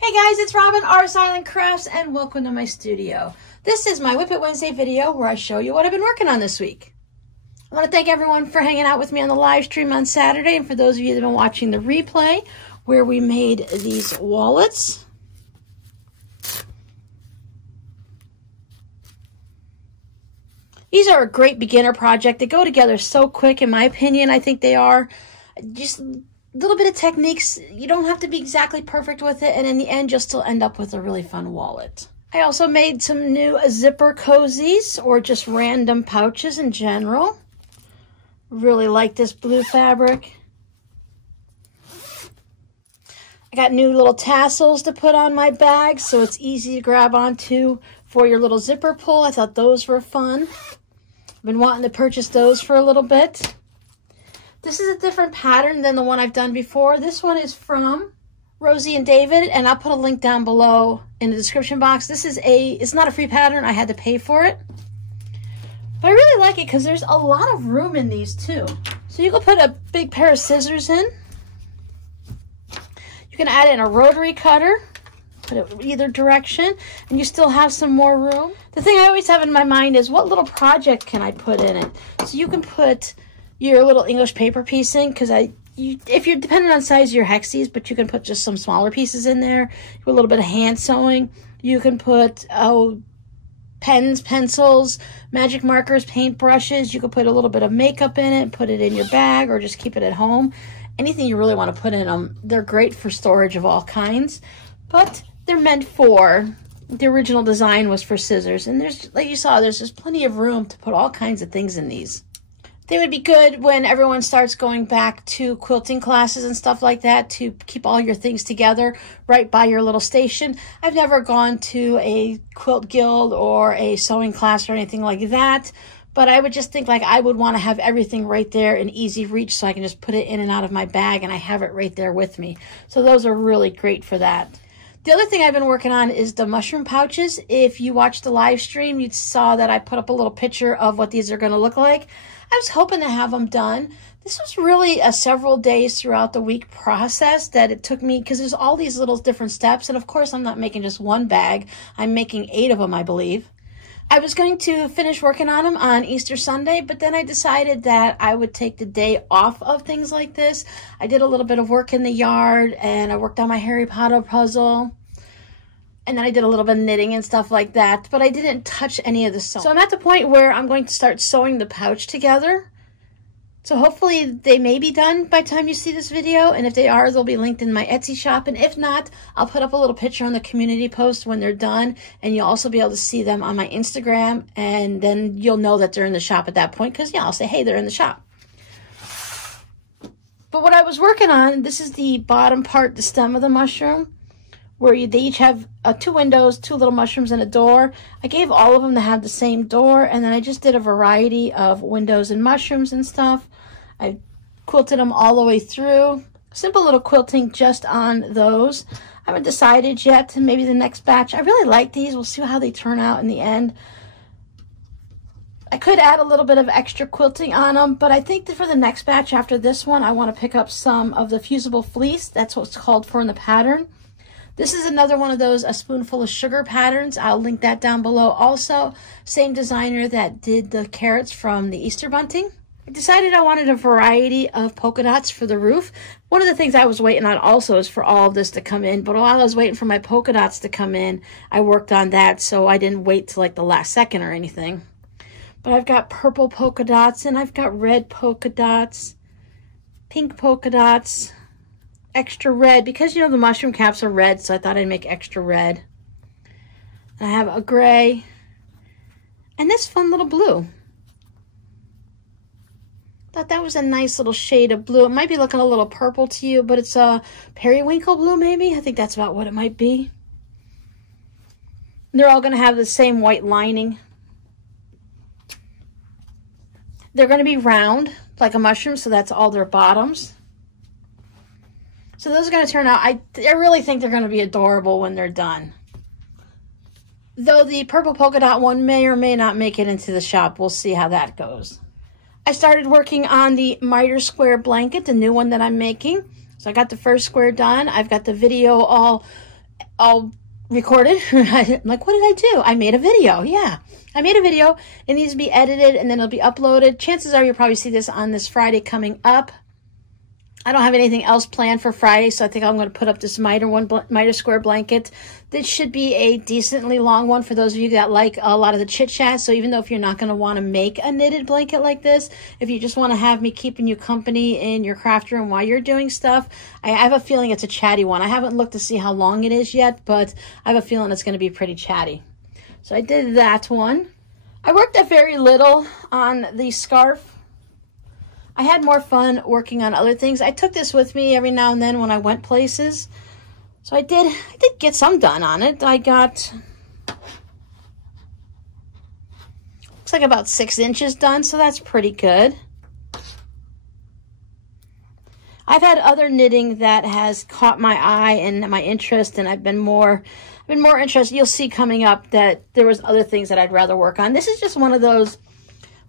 Hey guys, it's Robin, RsIslandCrafts, and welcome to my studio. This is my Whip It Wednesday video where I show you what I've been working on this week. I want to thank everyone for hanging out with me on the live stream on Saturday, and for those of you that have been watching the replay where we made these wallets. These are a great beginner project. They go together so quick, in my opinion. I think they are. Just a little bit of techniques. You don't have to be exactly perfect with it, and in the end, you'll still end up with a really fun wallet. I also made some new zipper cozies, or just random pouches in general. Really like this blue fabric. I got new little tassels to put on my bag, so it's easy to grab onto for your little zipper pull. I thought those were fun. I've been wanting to purchase those for a little bit. This is a different pattern than the one I've done before. This one is from Rosie and David, and I'll put a link down below in the description box. It's not a free pattern. I had to pay for it. But I really like it because there's a lot of room in these too. So you can put a big pair of scissors in. You can add in a rotary cutter. Put it either direction, and you still have some more room. The thing I always have in my mind is what little project can I put in it? So you can put your little English paper piece in, because if you're dependent on size of your hexies, but you can put just some smaller pieces in there. A little bit of hand sewing. You can put pens, pencils, magic markers, paint brushes. You could put a little bit of makeup in it, put it in your bag, or just keep it at home. Anything you really want to put in them. They're great for storage of all kinds, but they're meant for, the original design was for scissors. And there's, like you saw, there's just plenty of room to put all kinds of things in these. They would be good when everyone starts going back to quilting classes and stuff like that, to keep all your things together right by your little station. I've never gone to a quilt guild or a sewing class or anything like that, but I would just think like I would want to have everything right there in easy reach, so I can just put it in and out of my bag and I have it right there with me. So those are really great for that. The other thing I've been working on is the mushroom pouches. If you watched the live stream, you saw that I put up a little picture of what these are going to look like. I was hoping to have them done. This was really a several days throughout the week process that it took me, because there's all these little different steps. And of course, I'm not making just one bag. I'm making 8 of them, I believe. I was going to finish working on them on Easter Sunday, but then I decided that I would take the day off of things like this. I did a little bit of work in the yard, and I worked on my Harry Potter puzzle. And then I did a little bit of knitting and stuff like that, but I didn't touch any of the sewing. So I'm at the point where I'm going to start sewing the pouch together. So hopefully they may be done by the time you see this video, and if they are, they'll be linked in my Etsy shop. And if not, I'll put up a little picture on the community post when they're done, and you'll also be able to see them on my Instagram, and then you'll know that they're in the shop at that point, because yeah, I'll say, hey, they're in the shop. But what I was working on, this is the bottom part, the stem of the mushroom, where they each have 2 windows, 2 little mushrooms, and a door. I gave all of them to have the same door, and then I just did a variety of windows and mushrooms and stuff. I quilted them all the way through. Simple little quilting just on those. I haven't decided yet. Maybe the next batch. I really like these. We'll see how they turn out in the end. I could add a little bit of extra quilting on them, but I think that for the next batch after this one, I want to pick up some of the fusible fleece. That's what's called for in the pattern. This is another one of those, a spoonful of sugar patterns. I'll link that down below also. Same designer that did the carrots from the Easter bunting. I decided I wanted a variety of polka dots for the roof. One of the things I was waiting on also is for all of this to come in. But while I was waiting for my polka dots to come in, I worked on that, so I didn't wait till like the last second or anything. But I've got purple polka dots, and I've got red polka dots, pink polka dots, extra red, because you know the mushroom caps are red, so I thought I'd make extra red. And I have a gray and this fun little blue. Thought that was a nice little shade of blue. It might be looking a little purple to you, but it's a periwinkle blue maybe. I think that's about what it might be. They're all going to have the same white lining. They're going to be round like a mushroom, so that's all their bottoms. So those are going to turn out, I really think they're going to be adorable when they're done. Though the purple polka dot one may or may not make it into the shop. We'll see how that goes. I started working on the miter square blanket, the new one that I'm making. So I got the first square done. I've got the video all all recorded. I'm like, what did I do? I made a video. Yeah, I made a video. It needs to be edited and then it'll be uploaded. Chances are you'll probably see this on this Friday coming up. I don't have anything else planned for Friday, so I think I'm going to put up this miter square blanket. This should be a decently long one for those of you that like a lot of the chit chat. So even though if you're not going to want to make a knitted blanket like this, if you just want to have me keeping you company in your craft room while you're doing stuff, I have a feeling it's a chatty one. I haven't looked to see how long it is yet, but I have a feeling it's going to be pretty chatty. So I did that one. I worked a very little on the scarf. I had more fun working on other things. I took this with me every now and then when I went places. So I did get some done on it. I got, looks like about 6 inches done, so that's pretty good. I've had other knitting that has caught my eye and my interest, and I've been more interested. You'll see coming up that there was other things that I'd rather work on. This is just one of those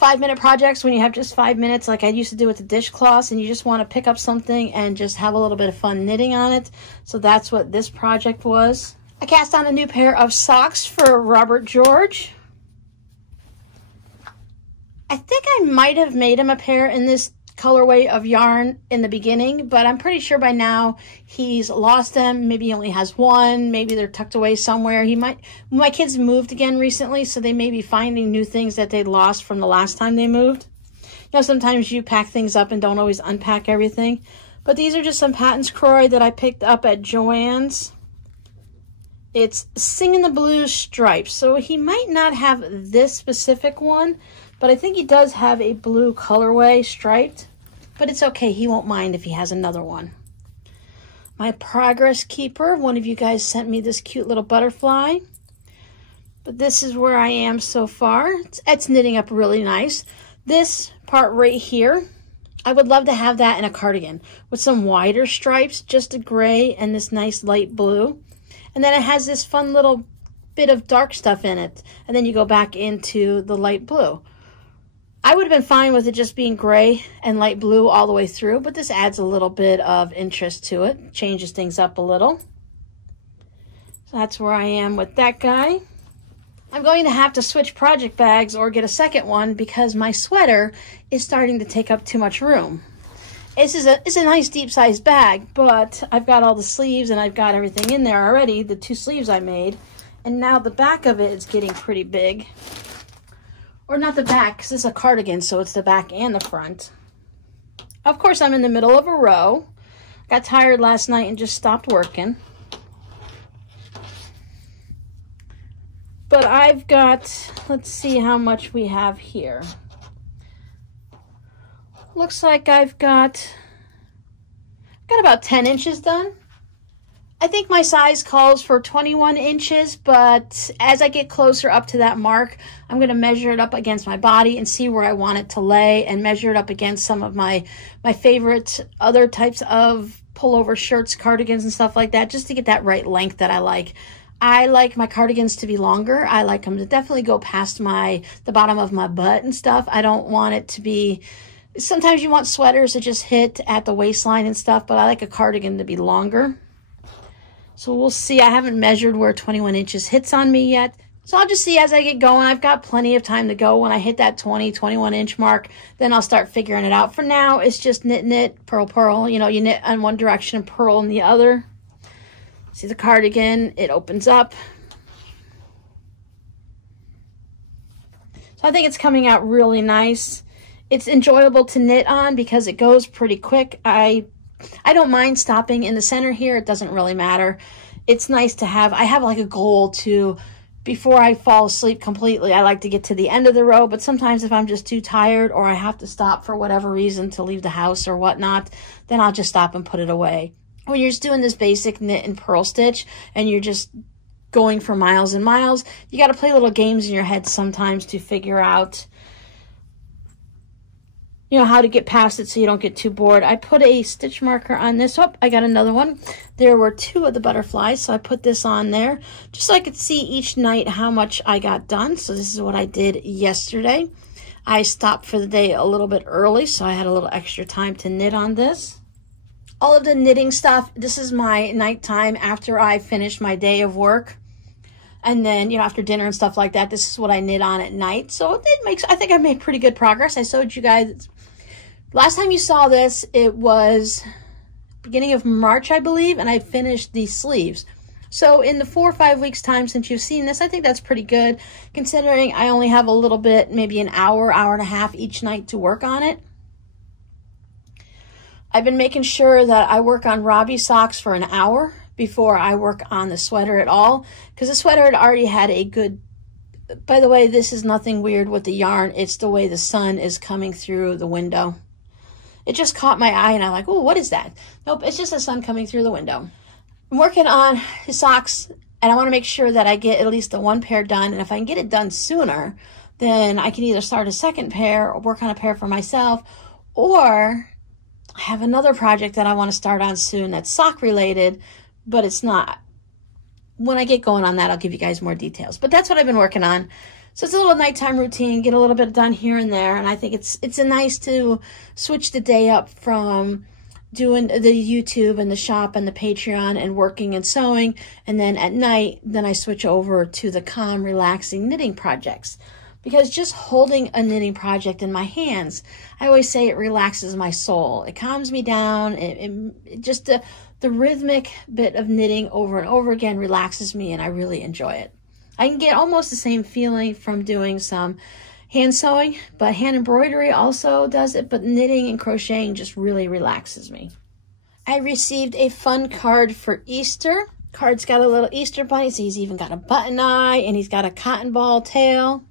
5-minute projects when you have just 5 minutes, like I used to do with the dishcloths, and you just want to pick up something and just have a little bit of fun knitting on it. So that's what this project was. I cast on a new pair of socks for Robert George. I think I might have made him a pair in this colorway of yarn in the beginning, but I'm pretty sure by now he's lost them. Maybe he only has one. Maybe they're tucked away somewhere. My kids moved again recently, so they may be finding new things that they lost from the last time they moved. You know, sometimes you pack things up and don't always unpack everything. But these are just some Patton's Croy that I picked up at Joann's. It's Singin' the Blues stripes. So he might not have this specific one, but I think he does have a blue colorway striped. But it's okay, he won't mind if he has another one. My Progress Keeper, one of you guys sent me this cute little butterfly. But this is where I am so far. It's knitting up really nice. This part right here, I would love to have that in a cardigan with some wider stripes, just a gray and this nice light blue. And then it has this fun little bit of dark stuff in it. And then you go back into the light blue. I would have been fine with it just being gray and light blue all the way through, but this adds a little bit of interest to it, changes things up a little. So that's where I am with that guy. I'm going to have to switch project bags or get a second one because my sweater is starting to take up too much room. It's a nice deep-sized bag, but I've got all the sleeves and I've got everything in there already, the 2 sleeves I made, and now the back of it is getting pretty big. Or not the back, because it's a cardigan, so it's the back and the front. Of course, I'm in the middle of a row. Got tired last night and just stopped working. But I've got, let's see how much we have here. Looks like I've got about 10 inches done. I think my size calls for 21 inches, but as I get closer up to that mark, I'm going to measure it up against my body and see where I want it to lay and measure it up against some of my favorite other types of pullover shirts, cardigans, and stuff like that, just to get that right length that I like. I like my cardigans to be longer. I like them to definitely go past the bottom of my butt and stuff. I don't want it to be... Sometimes you want sweaters that just hit at the waistline and stuff, but I like a cardigan to be longer. So we'll see. I haven't measured where 21 inches hits on me yet. So I'll just see as I get going. I've got plenty of time to go. When I hit that 21 inch mark, then I'll start figuring it out. For now, it's just knit, purl, purl. You know, you knit in one direction and purl in the other. See the cardigan, it opens up. So I think it's coming out really nice. It's enjoyable to knit on because it goes pretty quick. I don't mind stopping in the center here. It doesn't really matter. It's nice to have, I have like a goal to, before I fall asleep completely, I like to get to the end of the row, but sometimes if I'm just too tired or I have to stop for whatever reason to leave the house or whatnot, then I'll just stop and put it away. When you're just doing this basic knit and purl stitch and you're just going for miles and miles, you got to play little games in your head sometimes to figure out, you know, how to get past it so you don't get too bored. I put a stitch marker on this. Oh, I got another one. There were 2 of the butterflies, so I put this on there just so I could see each night how much I got done. So this is what I did yesterday. I stopped for the day a little bit early, so I had a little extra time to knit on this. all of the knitting stuff, this is my nighttime after I finish my day of work. And then, you know, after dinner and stuff like that, this is what I knit on at night. So it makes, I think I've made pretty good progress. I showed you guys, last time you saw this, it was beginning of March, I believe, and I finished the sleeves. So in the 4 or 5 weeks time since you've seen this, I think that's pretty good, considering I only have a little bit, maybe an hour, hour and a half each night to work on it. I've been making sure that I work on Robbie socks for an hour before I work on the sweater at all, because the sweater had already had a good, by the way, this is nothing weird with the yarn, it's the way the sun is coming through the window. It just caught my eye and I'm like, oh, what is that? Nope, it's just the sun coming through the window. I'm working on his socks and I want to make sure that I get at least the one pair done, and if I can get it done sooner, then I can either start a second pair or work on a pair for myself, or I have another project that I want to start on soon that's sock related, but it's not. When I get going on that, I'll give you guys more details. But that's what I've been working on. So it's a little nighttime routine, get a little bit done here and there, and I think it's a nice to switch the day up from doing the YouTube and the shop and the Patreon and working and sewing, and then at night, then I switch over to the calm, relaxing knitting projects. Because just holding a knitting project in my hands, I always say it relaxes my soul. It calms me down. It just the rhythmic bit of knitting over and over again relaxes me, and I really enjoy it. I can get almost the same feeling from doing some hand sewing, but hand embroidery also does it, but knitting and crocheting just really relaxes me. I received a fun card for Easter. Card's got a little Easter bunny, so he's even got a button eye, and he's got a cotton ball tail.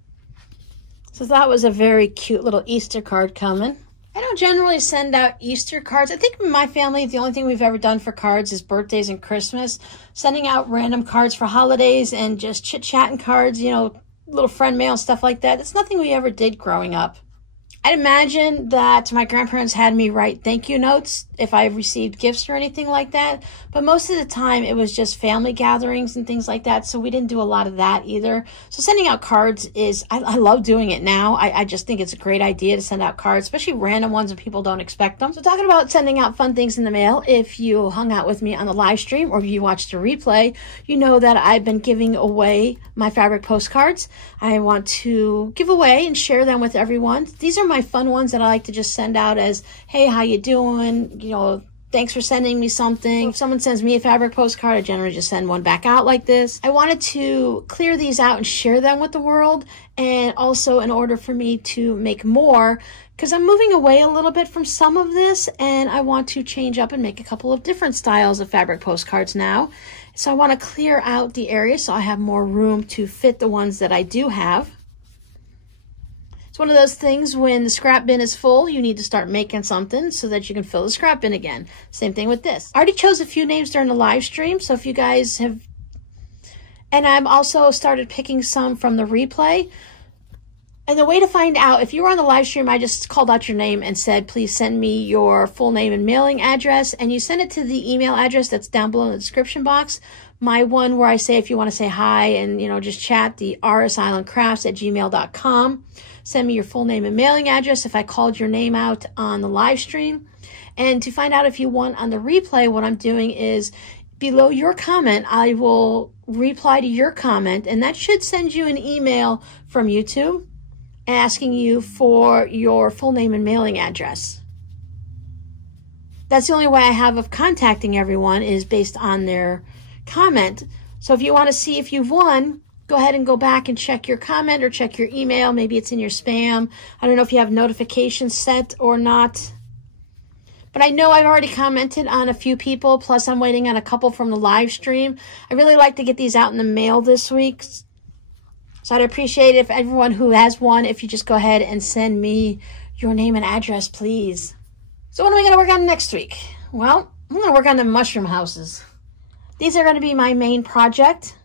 So that was a very cute little Easter card coming. I don't generally send out Easter cards. I think in my family, the only thing we've ever done for cards is birthdays and Christmas. Sending out random cards for holidays and just chit-chatting cards, you know, little friend mail, stuff like that. It's nothing we ever did growing up. I'd imagine that my grandparents had me write thank you notes if I received gifts or anything like that. But most of the time it was just family gatherings and things like that. So we didn't do a lot of that either. So sending out cards is, I love doing it now. I just think it's a great idea to send out cards, especially random ones when people don't expect them. So talking about sending out fun things in the mail, if you hung out with me on the live stream or if you watched the replay, you know that I've been giving away my fabric postcards. I want to give away and share them with everyone. These are my fun ones that I like to just send out as, hey, how you doing? You know, thanks for sending me something. If someone sends me a fabric postcard, I generally just send one back out like this. I wanted to clear these out and share them with the world, and also in order for me to make more, because I'm moving away a little bit from some of this, and I want to change up and make a couple of different styles of fabric postcards now. So I want to clear out the area so I have more room to fit the ones that I do have. It's one of those things, when the scrap bin is full, you need to start making something so that you can fill the scrap bin again. Same thing with this. I already chose a few names during the live stream, so if you guys have... And I've also started picking some from the replay. And the way to find out, if you were on the live stream, I just called out your name and said, please send me your full name and mailing address. And you send it to the email address that's down below in the description box. My one where I say if you want to say hi and, you know, just chat, the RsIslandCrafts@gmail.com. Send me your full name and mailing address if I called your name out on the live stream. And to find out if you won on the replay, what I'm doing is below your comment, I will reply to your comment, and that should send you an email from YouTube asking you for your full name and mailing address. That's the only way I have of contacting everyone, is based on their comment. So if you want to see if you've won, go ahead and go back and check your comment or check your email. Maybe it's in your spam. I don't know if you have notifications set or not. But I know I've already commented on a few people, plus I'm waiting on a couple from the live stream. I really like to get these out in the mail this week. So I'd appreciate it if everyone who has won, if you just go ahead and send me your name and address, please. So what am I going to work on next week? Well, I'm going to work on the mushroom houses. These are going to be my main project.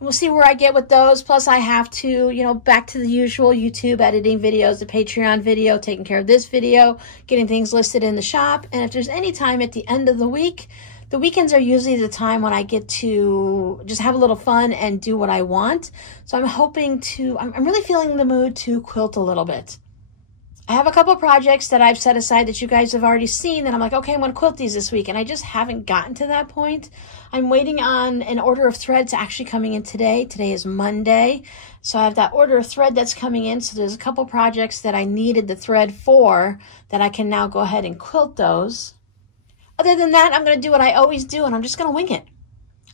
We'll see where I get with those. Plus, I have to, you know, back to the usual YouTube editing videos, the Patreon video, taking care of this video, getting things listed in the shop. And if there's any time at the end of the week, the weekends are usually the time when I get to just have a little fun and do what I want. So I'm hoping to, I'm really feeling the mood to quilt a little bit. I have a couple projects that I've set aside that you guys have already seen that I'm like, okay, I'm going to quilt these this week. And I just haven't gotten to that point. I'm waiting on an order of threads actually coming in today. Today is Monday. So I have that order of thread that's coming in. So there's a couple projects that I needed the thread for that I can now go ahead and quilt those. Other than that, I'm going to do what I always do, and I'm just going to wing it.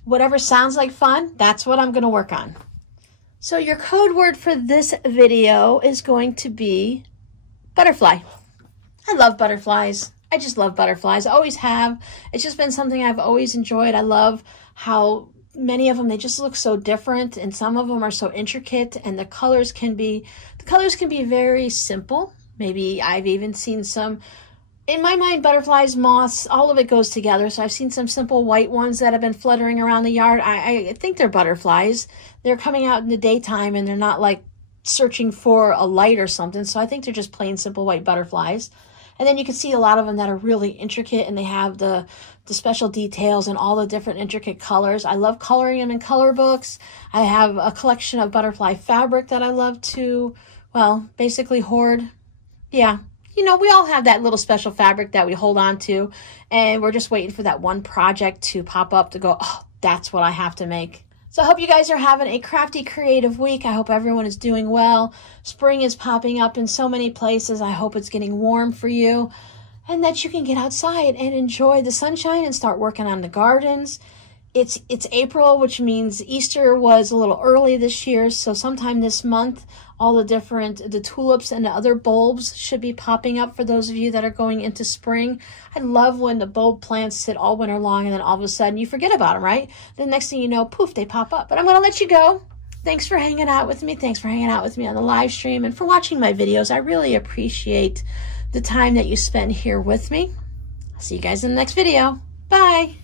Whatever sounds like fun, that's what I'm going to work on. So your code word for this video is going to be butterfly. I love butterflies. I just love butterflies. I always have. It's just been something I've always enjoyed. I love how many of them, they just look so different, and some of them are so intricate, and the colors can be very simple. Maybe I've even seen some, in my mind, butterflies, moths, all of it goes together. So I've seen some simple white ones that have been fluttering around the yard. I think they're butterflies. They're coming out in the daytime, and they're not like searching for a light or something. So I think they're just plain simple white butterflies. And then you can see a lot of them that are really intricate, and they have the special details and all the different intricate colors. I love coloring them in color books. I have a collection of butterfly fabric that I love to, well, basically hoard. Yeah, you know, we all have that little special fabric that we hold on to, and we're just waiting for that one project to pop up to go, oh, that's what I have to make. So I hope you guys are having a crafty, creative week. I hope everyone is doing well. Spring is popping up in so many places. I hope it's getting warm for you and that you can get outside and enjoy the sunshine and start working on the gardens. It's April, which means Easter was a little early this year. So sometime this month, all the tulips and the other bulbs should be popping up for those of you that are going into spring. I love when the bulb plants sit all winter long and then all of a sudden you forget about them, right? The next thing you know, poof, they pop up. But I'm going to let you go. Thanks for hanging out with me. Thanks for hanging out with me on the live stream and for watching my videos. I really appreciate the time that you spend here with me. I'll see you guys in the next video. Bye.